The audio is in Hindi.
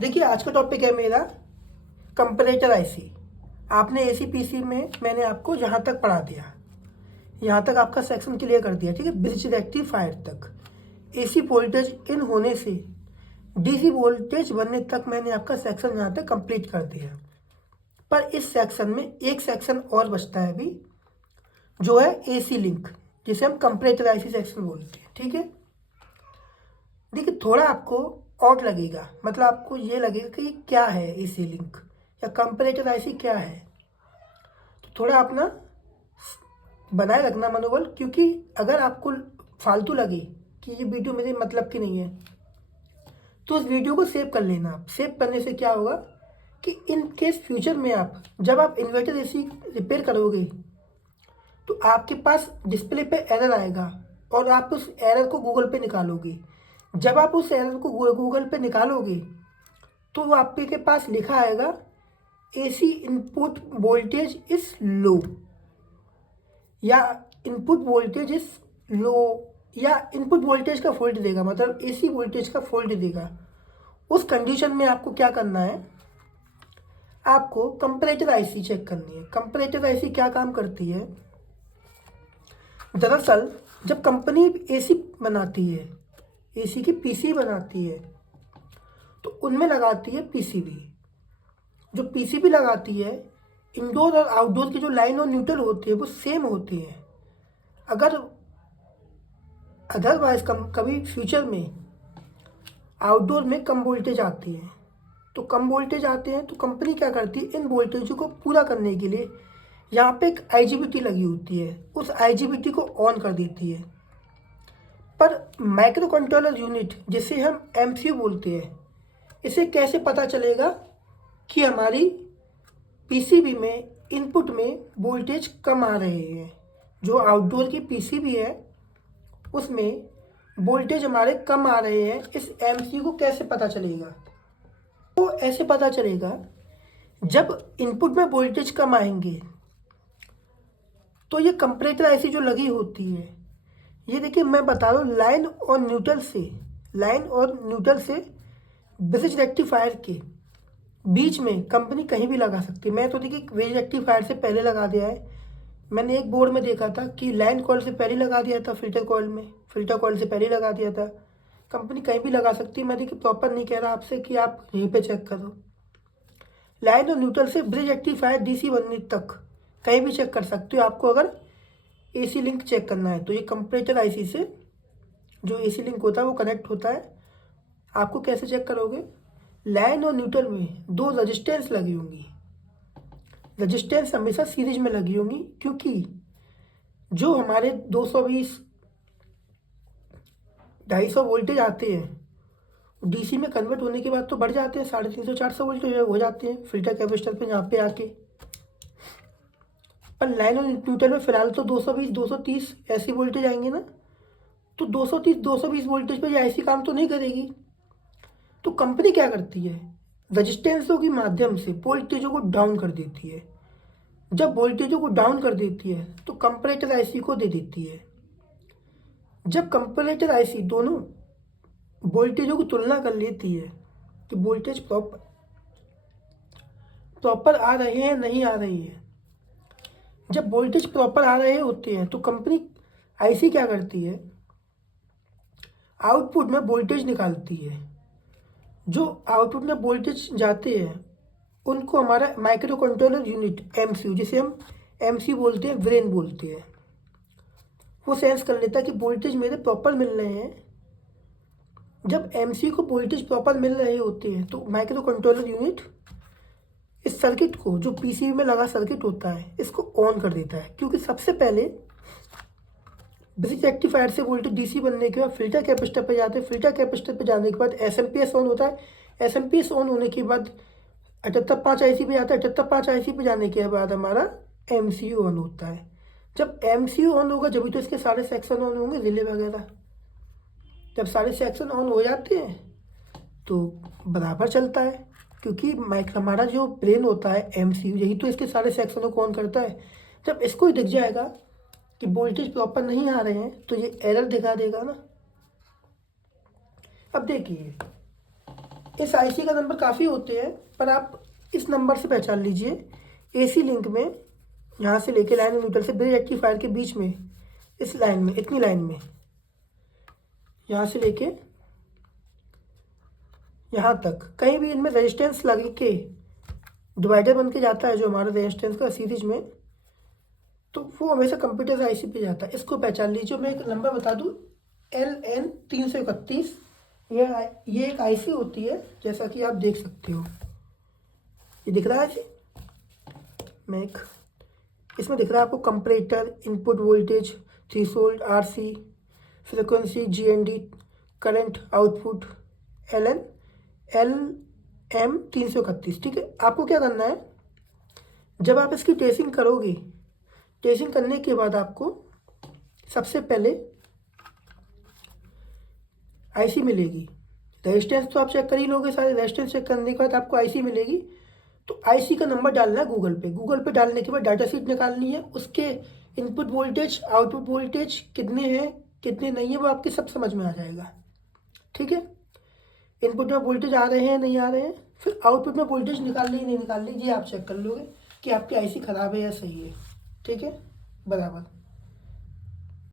देखिए आज का टॉपिक है मेरा कंपैरेटर आईसी। आपने एसी पीसी में मैंने आपको यहाँ तक पढ़ा दिया, यहाँ तक आपका सेक्शन क्लियर कर दिया, ठीक है। ब्रिज रेक्टिफायर तक एसी वोल्टेज इन होने से डीसी वोल्टेज बनने तक मैंने आपका सेक्शन यहाँ तक कंप्लीट कर दिया। पर इस सेक्शन में एक सेक्शन और बचता है अभी, जो है एसी लिंक, जिसे हम कंपैरेटर आईसी सेक्शन बोलते हैं, ठीक है। देखिए थोड़ा आपको ऑड लगेगा, मतलब आपको ये लगेगा कि ये क्या है एसी लिंक या कंपैरेटर आईसी क्या है। तो थोड़ा अपना बनाए रखना मनोबल, क्योंकि अगर आपको फालतू लगे कि ये वीडियो मेरे मतलब की नहीं है तो उस वीडियो को सेव कर लेना। आप सेव करने से क्या होगा कि इन केस फ्यूचर में आप जब आप इन्वर्टर एसी रिपेयर करोगे तो आपके पास डिस्प्ले पे एरर आएगा और आप उस एरर को गूगल पे निकालोगे। जब आप उस एरर को गूगल पे निकालोगे तो वो आपके पास लिखा आएगा AC input voltage is low, या इनपुट वोल्टेज इज लो, या इनपुट वोल्टेज का फॉल्ट देगा, मतलब एसी वोल्टेज का फॉल्ट देगा। उस कंडीशन में आपको क्या करना है, आपको कंपैरेटर आईसी चेक करनी है। कंपैरेटर आईसी क्या काम करती है, दरअसल जब कंपनी एसी बनाती है, एसी की पीसी बनाती है, तो उनमें लगाती है पीसीबी। जो पीसीबी लगाती है, इंडोर और आउटडोर की जो लाइन और न्यूट्रल होती है वो सेम होती है। अगर अदरवाइज कभी फ्यूचर में आउटडोर में कम वोल्टेज आती है, तो कम वोल्टेज आते हैं तो कंपनी क्या करती है, इन वोल्टेजों को पूरा करने के लिए यहाँ पे एक आईजीबीटी लगी होती है, उस आईजीबीटी को ऑन कर देती है। पर माइक्रो कंट्रोलर यूनिट, जिसे हम एमसीयू बोलते हैं, इसे कैसे पता चलेगा कि हमारी पीसीबी में इनपुट में वोल्टेज कम आ रहे हैं। जो आउटडोर की पीसीबी है उसमें वोल्टेज हमारे कम आ रहे हैं, इस एमसीयू को कैसे पता चलेगा। तो ऐसे पता चलेगा जब इनपुट में वोल्टेज कम आएंगे तो ये कंपैरेटर आईसी जो लगी होती है, ये देखिए मैं बता रहा हूँ लाइन और न्यूट्रल से ब्रिज रेक्टिफायर के बीच में कंपनी कहीं भी लगा सकती है। मैं तो देखिए ब्रिज रेक्टिफायर से पहले लगा दिया है। मैंने एक बोर्ड में देखा था कि लाइन कॉइल से पहले लगा दिया था, फिल्टर कॉइल से पहले लगा दिया था। कंपनी कहीं भी लगा सकती है। मैं देखिए प्रॉपर नहीं कह रहा आपसे कि आप यहीं पे चेक करो। लाइन और न्यूट्रल से ब्रिज रेक्टिफायर डीसी बनने तक कहीं भी चेक कर सकते हो। आपको अगर एसी लिंक चेक करना है तो ये कंपैरेटर आईसी से जो एसी लिंक होता है वो कनेक्ट होता है। आपको कैसे चेक करोगे, लाइन और न्यूट्रल में दो रजिस्टेंस लगी होंगी। रजिस्टेंस हमेशा सीरीज में लगी होंगी, क्योंकि जो हमारे 220 250 वोल्टेज आते हैं डीसी में कन्वर्ट होने के बाद तो बढ़ जाते हैं, 350 400 वोल्टेज हो जाते हैं फिल्टर कैपेसिटर पे यहाँ पे आके। पर लाइन और न्यूट्रल में फिलहाल तो 220 230 ऐसी वोल्टेज आएंगे ना, तो 230 220 वोल्टेज पे ये ऐसी काम तो नहीं करेगी। तो कंपनी क्या करती है, रजिस्टेंसों के माध्यम से वोल्टेजों को डाउन कर देती है। जब वोल्टेजों को डाउन कर देती है तो कंपैरेटर आईसी को दे देती है। जब कंपैरेटर आईसी दोनों वोल्टेजों की तुलना कर लेती है कि वोल्टेज प्रॉपर आ रहे हैं नहीं आ रहे हैं, जब वोल्टेज प्रॉपर आ रहे होते हैं तो कंपनी आईसी क्या करती है, आउटपुट में वोल्टेज निकालती है। जो आउटपुट में वोल्टेज जाते हैं उनको हमारा माइक्रो कंट्रोलर यूनिट एमसीयू, जिसे हम एमसीयू बोलते हैं, ब्रेन बोलते हैं, वो सेंस कर लेता है कि वोल्टेज मेरे प्रॉपर मिल रहे हैं। जब एमसीयू को वोल्टेज प्रॉपर मिल रहे होते हैं तो माइक्रो कंट्रोलर यूनिट इस सर्किट को, जो पीसीबी में लगा सर्किट होता है, इसको ऑन कर देता है। क्योंकि सबसे पहले ब्रिज रेक्टिफायर से वोल्टेज डीसी बनने के बाद फिल्टर कैपेसिटर पर जाते हैं, फिल्टर कैपेसिटर पर जाने के बाद एसएमपीएस ऑन होता है, एसएमपीएस ऑन होने के बाद 78.5 आईसी पे जाता है, 78.5 आईसी पे जाने के बाद हमारा एमसीयू ऑन होता है। जब एमसीयू ऑन होगा जब तो इसके सारे सेक्शन ऑन होंगे, रिले वगैरह। जब सारे सेक्शन ऑन हो जाते हैं तो बराबर चलता है, क्योंकि हमारा जो ब्रेन होता है एमसीयू, यही तो इसके सारे सेक्शनों को ऑन करता है। जब इसको ही दिख जाएगा कि वोल्टेज प्रॉपर नहीं आ रहे हैं तो ये एरर दिखा देगा ना। अब देखिए इस आईसी का नंबर काफ़ी होते हैं, पर आप इस नंबर से पहचान लीजिए। एसी लिंक में यहाँ से लेके लाइन न्यूट्रल से ब्रिज रेक्टिफायर के बीच में, इस लाइन में, इतनी लाइन में, यहाँ से लेके यहाँ तक कहीं भी इनमें रेजिस्टेंस लगे के डिवाइडर बन के जाता है जो हमारा रेजिस्टेंस का सीरीज में, तो वो हमेशा कंप्यूटर आईसी पे जाता है। इसको पहचान लीजिए। मैं एक नंबर बता दूँ, LN331। ये एक आईसी होती है, जैसा कि आप देख सकते हो। ये दिख रहा है जी, मैं एक इसमें दिख रहा है आपको comparator, input voltage, threshold, RC, frequency, GND, current, output, LM331। ठीक है, आपको क्या करना है, जब आप इसकी ट्रेसिंग करोगे, ट्रेसिंग करने के बाद आपको सबसे पहले आईसी मिलेगी। रेजिस्टेंस तो आप चेक कर ही लोगे सारे, रेजिस्टेंस चेक करने के बाद आपको आईसी मिलेगी। तो आईसी का नंबर डालना है गूगल पे। गूगल पे डालने के बाद डाटा शीट निकालनी है, उसके इनपुट वोल्टेज, आउटपुट वोल्टेज कितने हैं कितने नहीं है वो आपके सब समझ में आ जाएगा। ठीक है, इनपुट में वोल्टेज आ रहे हैं नहीं आ रहे हैं, फिर आउटपुट में वोल्टेज निकालनी है नहीं निकालनी, ये आप चेक कर लोगे कि आपकी आईसी ख़राब है या सही है। ठीक है, बराबर।